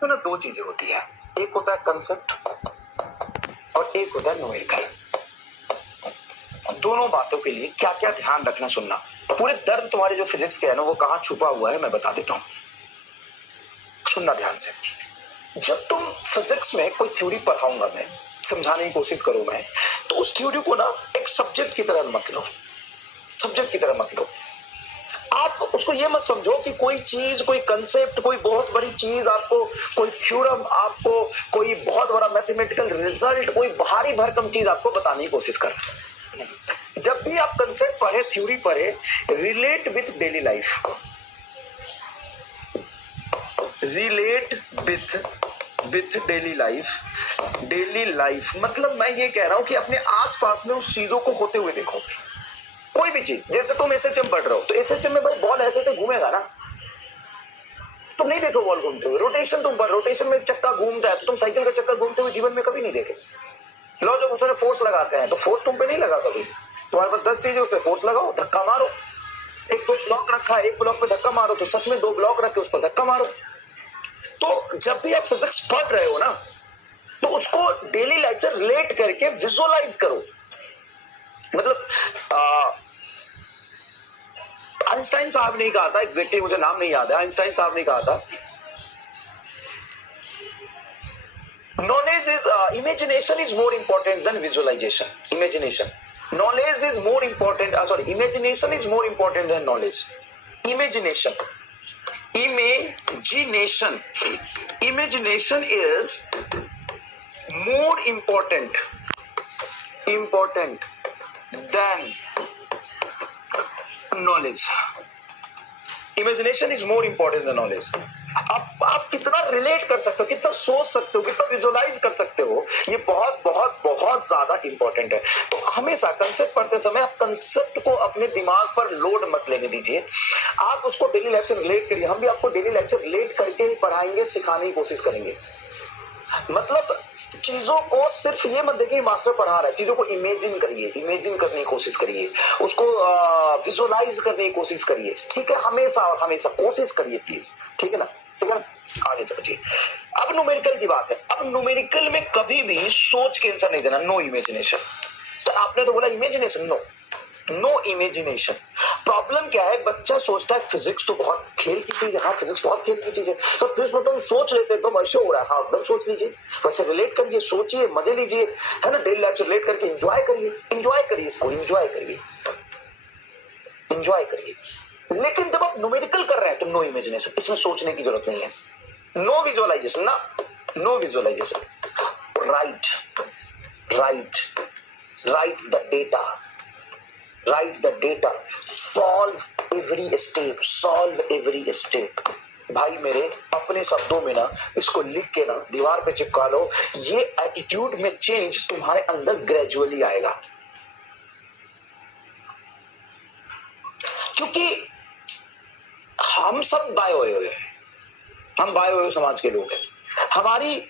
तो ना दो चीजें होती है, एक होता है कंसेप्ट और एक होता है न्यूमेरिकल। दोनों बातों के लिए क्या क्या ध्यान रखना सुनना। पूरे दर्द तुम्हारे जो फिजिक्स के है ना वो कहाँ छुपा हुआ है मैं बता देता हूँ, सुनना ध्यान से। जब तुम फिजिक्स में कोई थ्योरी पढ़ाऊंगा मैं, समझाने की कोशिश करूं मैं, तो उस थ्योरी को ना एक सब्जेक्ट की तरह मत लो, सब्जेक्ट की तरह मत लो। आप उसको ये मत समझो कि कोई चीज, कोई कंसेप्ट, कोई बहुत बड़ी चीज आपको, कोई थ्योरम आपको, कोई बहुत बड़ा मैथमेटिकल रिजल्ट, कोई भारी भरकम चीज आपको बताने की कोशिश कर रहा है। जब भी आप कंसेप्ट पढ़े, थ्योरी पढ़े, relate with daily life, relate with daily life. Daily life मतलब मैं ये कह रहा हूं कि अपने आसपास में उस चीजों को होते हुए देखो। कोई भी चीज, जैसे तुम एसएचएम पढ़ रहे हो तो एसएचएम में भाई बॉल ऐसे ऐसे घूमेगा ना, तुम नहीं देखो बॉल घूमते हुए। रोटेशन तुम पढ़, रोटेशन में चक्का घूमता है तो तुम साइकिल का चक्कर घूमते हुए जीवन में कभी नहीं देखे। लो जब उसने फोर्स लगाते हैं तो फोर्स तुम पे नहीं लगा कभी, तुम्हारे पास 10 चीजें उस पर फोर्स लगाओ, धक्का मारो। एक दो ब्लॉक रखा है, एक ब्लॉक पे धक्का मारो तो सच में 2 ब्लॉक रख के उस पर धक्का मारो। तो जब भी आप फिजिक्स पढ़ रहे हो ना तो उसको डेली लाइफ से रिलेट करके विजुअलाइज करो। मतलब आइंस्टाइन साहब ने कहा था, एग्जैक्टली मुझे नाम नहीं याद है, आइंस्टाइन साहब ने कहा था knowledge is imagination is more important than visualization. Knowledge is more important, imagination is more important than knowledge. Imagination is more important than knowledge. Imagination is more important than knowledge. आप कितना relate कर सकते हो, कितना सोच सकते हो, कितना विजुअलाइज कर सकते हो, ये बहुत बहुत बहुत ज्यादा इंपॉर्टेंट है। तो हमेशा कंसेप्ट पढ़ते समय आप कंसेप्ट को अपने दिमाग पर लोड मत लेने दीजिए, आप उसको डेली लाइफ से रिलेट करिए। हम भी आपको डेली लाइफ से रिलेट करके ही पढ़ाएंगे, सिखाने की कोशिश करेंगे। मतलब चीजों को सिर्फ ये मत देखिए मास्टर पढ़ा रहा है, चीजों को इमेजिन करिए, इमेजिन करने की कोशिश करिए, उसको विजुअलाइज करने की कोशिश करिए। ठीक है, हमेशा और हमेशा कोशिश करिए प्लीज, ठीक है ना, ठीक है ना। आगे चलिए, अब न्यूमेरिकल की बात है। अब न्यूमेरिकल में कभी भी सोच के आंसर नहीं देना, नो इमेजिनेशन। तो आपने तो बोला इमेजिनेशन, नो इमेजिनेशन। प्रॉब्लम क्या है, बच्चा सोचता है फिजिक्स तो बहुत खेल की चीज है, हाँ फिजिक्स बहुत खेल की चीज है, तो फिजिक्स में तुम सोच लेते तो वैसे हो रहा है, हाँ एकदम सोच लीजिए, वैसे रिलेट करिए, सोचिए, मजे लीजिए, है ना, डेली लाइफ से रिलेट करके एंजॉय करिए, एंजॉय करिए इसको, एंजॉय करिए, एंजॉय करिए। लेकिन जब आप न्यूमेरिकल कर रहे हैं तो नो इमेजिनेशन, इसमें सोचने की जरूरत नहीं है, नो विजुअलाइजेशन ना, no visualisation. Write the data, write the data, solve every step। भाई मेरे अपने शब्दों में ना इसको लिख के ना दीवार पे चिपका लो। ये एटीट्यूड में चेंज तुम्हारे अंदर ग्रेजुअली आएगा, क्योंकि हम सब बायो हैं, हम बायो समाज के लोग हैं। हमारी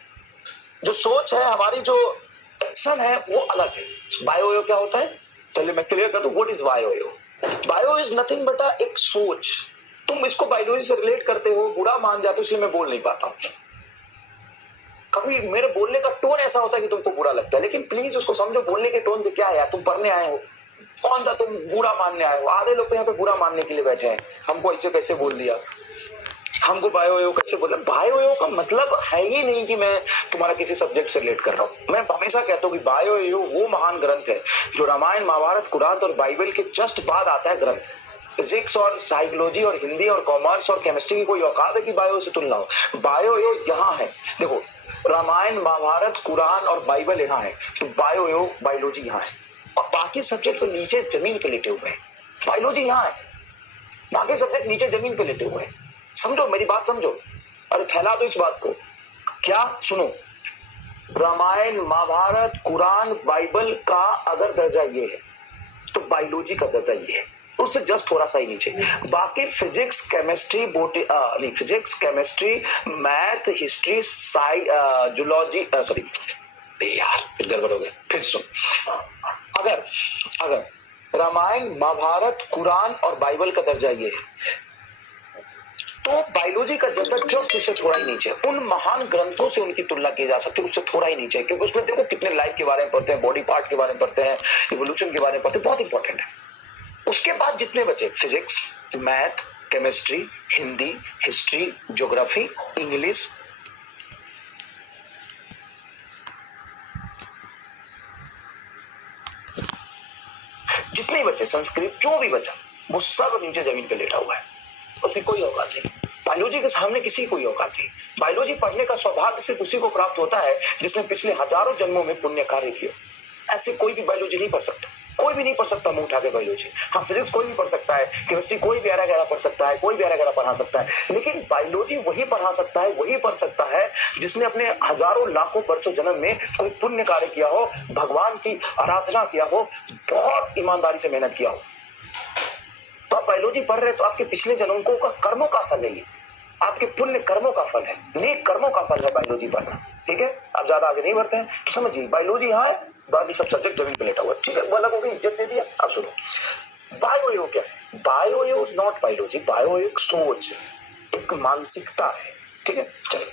जो सोच है, हमारी जो एक्शन है वो अलग है। बायो क्या होता है, चलिए मैं क्लियर कर दूं, what is bio. Bio is nothing but एक सोच। तुम इसको बायोलॉजी से रिलेट करते हो, बुरा मान जाते हो, इसलिए मैं बोल नहीं पाता हूं। कभी मेरे बोलने का टोन ऐसा होता है कि तुमको बुरा लगता है, लेकिन प्लीज उसको समझो, बोलने के टोन से क्या है यार, तुम पढ़ने आए हो, कौन सा तुम बुरा मानने आए हो। आधे लोग तो यहाँ पे बुरा मानने के लिए बैठे हैं, हमको ऐसे कैसे बोल दिया, हमको बायो कैसे बोला। बायो का मतलब है ही नहीं कि मैं तुम्हारा किसी सब्जेक्ट से रिलेट कर रहा हूं। मैं हमेशा कहता हूं कि बायो वो महान ग्रंथ है जो रामायण, महाभारत, कुरान और बाइबल के जस्ट बाद आता है ग्रंथ। फिजिक्स और साइकोलॉजी और हिंदी और कॉमर्स और केमिस्ट्री की कोई औकात है कि बायो से तुलना हो। बायो यहाँ है, देखो रामायण, महाभारत, कुरान और बाइबल यहाँ है, तो बायो बायोलॉजी यहाँ है, और बाकी सब्जेक्ट तो नीचे जमीन पे लेटे हुए हैं। बायोलॉजी यहाँ है, बाकी सब्जेक्ट नीचे जमीन पे लेटे हुए हैं। समझो मेरी बात, समझो, अरे फैला दो इस बात को। क्या सुनो, रामायण, महाभारत, कुरान, बाइबल का अगर दर्जा ये है तो बायोलॉजी का दर्जा ये है, उससे जस्ट थोड़ा सा ही नीचे। बाकी physics, chemistry, physics, chemistry, math, history, zoology, sorry यार फिर गड़बड़ हो गया, फिर सुन। अगर रामायण, महाभारत, कुरान और बाइबल का दर्जा ये है तो बायोलॉजी का जगत जस्ट इससे थोड़ा ही नीचे, उन महान ग्रंथों से उनकी तुलना की जा सकती है, उससे थोड़ा ही नीचे, क्योंकि उसमें देखो कितने लाइफ के बारे में पढ़ते हैं, बॉडी पार्ट के बारे में पढ़ते हैं, इवोल्यूशन के बारे में पढ़ते हैं, बहुत इंपॉर्टेंट है। उसके बाद जितने बचे physics, math, chemistry, Hindi, history, geography, English, जितने बचे संस्कृत, जो भी बचा वो सब नीचे जमीन पे लेटा हुआ है, उसकी कोई औकात नहीं। बायोलॉजी के सामने किसी कोई औकात नहीं। बायोलॉजी पढ़ने का सौभाग्य सिर्फ उसी को प्राप्त होता है जिसने पिछले हजारों जन्मों में पुण्य कार्य किया। ऐसे कोई भी बायोलॉजी नहीं पढ़ सकता, कोई भी नहीं पढ़ सकता मुंह उठा के बायोलॉजी। हाँ, फिजिक्स कोई भी पढ़ सकता है, केमिस्ट्री कोई भी गहरा गहरा पढ़ सकता है, कोई भी गहरा गहरा पढ़ा सकता है, लेकिन बायोलॉजी वही पढ़ा सकता है, वही पढ़ सकता है जिसने अपने हजारों लाखों वर्षों जन्म में कोई पुण्य कार्य किया हो, भगवान की आराधना किया हो, बहुत ईमानदारी से मेहनत किया हो। तो आप बायोलॉजी पढ़ रहे हैं तो आपके पिछले जन्मों का कर्मों का फल है, ये आपके पुण्य कर्मों का फल है, नेक कर्मों का फल है बायोलॉजी पढ़ना। ठीक है, आप ज्यादा आगे नहीं बढ़ते हैं तो समझिए बायोलॉजी यहाँ है, बाकी सब सब्जेक्ट जमीन पे लेटा हुआ है। ठीक है, वो अलग हो गई, इज्जत दे दिया। आप सुनो, बायोयोग क्या है? बायोयोग नॉट बायोलॉजी, बायो एक सोच, एक मानसिकता है। ठीक है, चलो,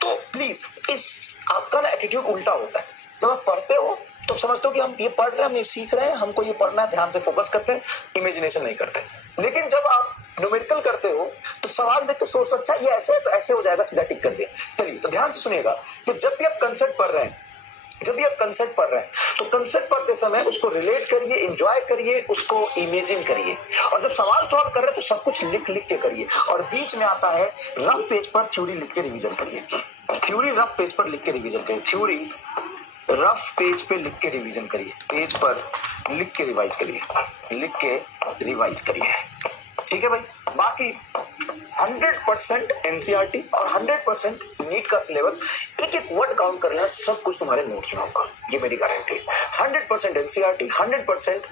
तो प्लीज इस आपका ना एटीट्यूड उल्टा होता है। जब आप पढ़ते हो तो समझते हो कि हम ये पढ़ रहे हैं, हम ये सीख रहे हैं, हमको ये पढ़ना है, ध्यान से फोकस करते हैं, इमेजिनेशन नहीं करते। लेकिन जब आप न्यूमेरिकल करते हो तो सवाल देख के सोचते अच्छा ये ऐसे है तो ऐसे हो जाएगा, सीधा टिक कर दिया। चलिए, तो ध्यान से सुनिएगा कि जब भी आप कंसेप्ट पढ़ रहे हैं, तो कंसेप्ट पढ़ते समय उसको रिलेट करिए, एंजॉय करिए, उसको इमेजिन करिए, और जब सवाल सॉल्व कर रहे हैं तो सब कुछ लिख लिख के करिए। और बीच में आता है रफ पेज पर थ्योरी लिख के रिवीजन करिए, थ्योरी रफ पेज पर लिख के रिवीजन करिए, थ्योरी रफ पेज पे लिख के रिवीजन करिए, पेज पर लिख के रिवाइज करिए, लिख के रिवाइज करिए। ठीक है भाई, बाकी 100% एनसीईआरटी और 100% नीट का सिलेबस, एक एक वर्ड काउंट कर लेना, सब कुछ तुम्हारे नोट्स में होगा, ये मेरी गारंटी है। 100% एनसीईआरटी, 100%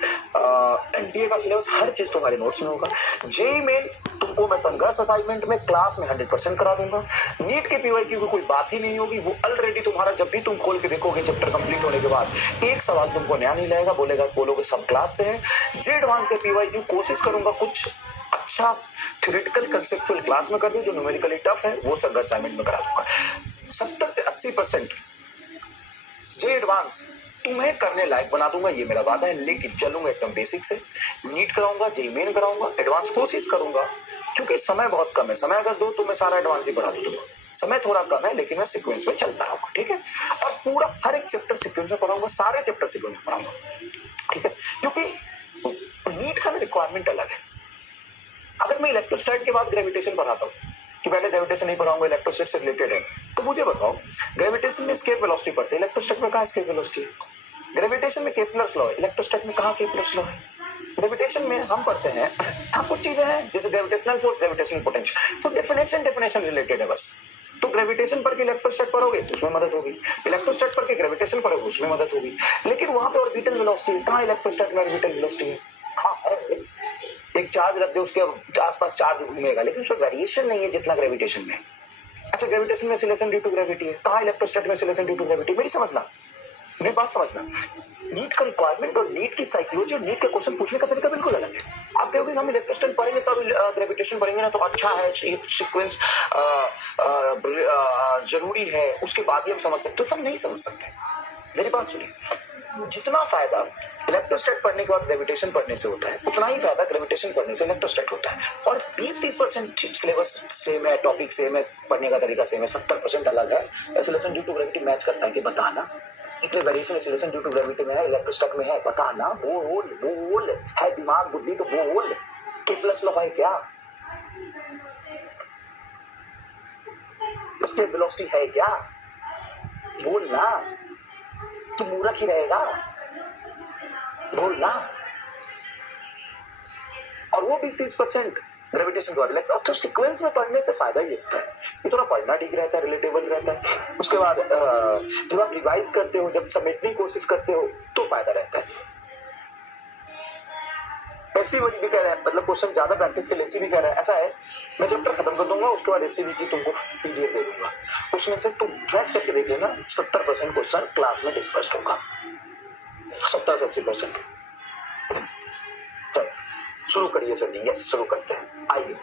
एनटीए का सिलेबस, हर चीज तुम्हारे नोट्स में होगा। जेईई मेन तुमको मैं संघर्ष असाइनमेंट में क्लास में 100% करा दूंगा। नीट के पीवाईक्यू की कोई बात ही नहीं होगी, वो ऑलरेडी तुम्हारा जब भी तुम खोल के देखोगे चैप्टर कंप्लीट होने के बाद, एक सवाल तुमको नया नहीं लगेगा, बोलोगे सब क्लास से है। जे एडवांस के पीवाईक्यू कोशिश करूंगा कुछ अच्छा थ्योरेटिकल कंसेप्चुअल क्लास में कर दूं, जो न्यूमेरिकली टफ है वो संघर्ष असाइनमेंट में करा दूंगा। 70 से 80% जे एडवांस तुम्हें करने लायक बना दूंगा, ये मेरा वादा है। लेकिन चलूंगा एकदम बेसिक से, नीट कराऊंगा, जेईई मेन कराऊंगा, एडवांस कोशिश करूंगा, क्योंकि समय बहुत कम है। समय अगर दो तो मैं सारा एडवांस ही पढ़ा दूंगा, समय थोड़ा कम है लेकिन मैं सीक्वेंस में चलता रहूंगा। ठीक है, और पूरा हर एक चैप्टर सीक्वेंस में पढ़ाऊंगा, सारे चैप्टर सीक्वेंस में पढ़ाऊंगा। ठीक है, क्योंकि नीट का रिक्वायरमेंट अलग है। अगर मैं इलेक्ट्रोस्टैट के बाद ग्रेविटेशन पढ़ाता हूँ, कि पहले ग्रेविटेशन नहीं पढ़ाऊंगा, इलेक्ट्रोस्टैट से रिलेटेड है, तो मुझे बताओ ग्रेविटेशन में एस्केप वेलोसिटी पढ़ते हैं, इलेक्ट्रोस्टैट में कहाँ एस्केप वेलोसिटी है? ग्रेविटेशन में केपलर्स लॉ है, इलेक्ट्रोस्टैट में कहाँ केपलर्स लॉ है? ग्रेविटेशन में हम पढ़ते हैं हाँ कुछ चीजें हैं जैसे ग्रेविटेशनल फोर्स, ग्रेविटेशनल पोटेंशियल, तो डेफिनेशन रिलेटेड है बस। तो ग्रेविटेशन पढ़ के इलेक्ट्रोस्टैट पढ़ोगे उसमें मदद होगी, इलेक्ट्रोस्टैट पढ़ के ग्रेविटेशन पढ़ोगे उसमें मदद होगी। लेकिन वहां पे ऑर्बिटल वेलोसिटी है, कहाँ इलेक्ट्रोस्टैट में ऑर्बिटल वेलोसिटी है? हाँ है, एक चार्ज रख दे उसके आसपास चार्ज घूमेगा, लेकिन उसमें वेरिएशन नहीं है जितना ग्रेविटेशन में। अच्छा, ग्रेविटेशन में एक्सीलरेशन ड्यू टू ग्रेविटी है, कहाँ इलेक्ट्रोस्टैट में एक्सीलरेशन ड्यू टू ग्रेविटी? मेरी समझना, मेरी बात समझना। नीट का रिक्वायरमेंट और नीट की साइकोलॉजी और नीट के क्वेश्चन पूछने का तरीका बिल्कुल अलग है। आप कहोगे हम इलेक्ट्रोस्टैट पढ़ेंगे तो ग्रेविटेशन पढ़ेंगे ना तो अच्छा है, सीक्वेंस जरूरी है, उसके बाद ही हम समझ सकते, तो हम नहीं समझ सकते। मेरी बात सुनिए, जितना फायदा इलेक्ट्रोस्टैट पढ़ने के बाद ग्रेविटेशन पढ़ने से होता है, उतना ही फायदा ग्रेविटेशन पढ़ने से इलेक्ट्रोस्टैट होता है। और 20-30% सिलेबस सेम है, टॉपिक सेम है, पढ़ने का तरीका सेम है, 70% अलग है। Acceleration due to gravity match करता है कि बताना कितने variation acceleration due to gravity में है, इलेक्ट्रोस्टैट में है, बताना। बोल है दिमाग बुद्धि तो बोल, के प्लस लॉ है क्या? इसके वेलोसिटी है क्या? बोल ना, कि मूर्ख ही रहेगा, बोलना। और वो 20-30% ग्रेविटेशन के बाद लगता है। अब तो सीक्वेंस में पढ़ने से फायदा ही होता है, ये थोड़ा पढ़ना ठीक रहता है, रिलेटेबल रहता है। उसके बाद जब आप रिवाइज करते हो, जब समेटने की कोशिश करते हो तो फायदा रहता है। ऐसी वही भी कह रहा है, मतलब क्वेश्चन ज्यादा प्रैक्टिस के लिए ऐसी भी कह रहा है, ऐसा है मैं चैप्टर खत्म कर दूंगा, उसके बाद ऐसी भी की तुमको पीडीएफ दे दूंगा, उसमें से तुम मैच करके देख लेना, 70% क्वेश्चन क्लास में डिस्कस होगा, 70 से 80%। शुरू करिए सर जी। यस, शुरू करते हैं, आइए।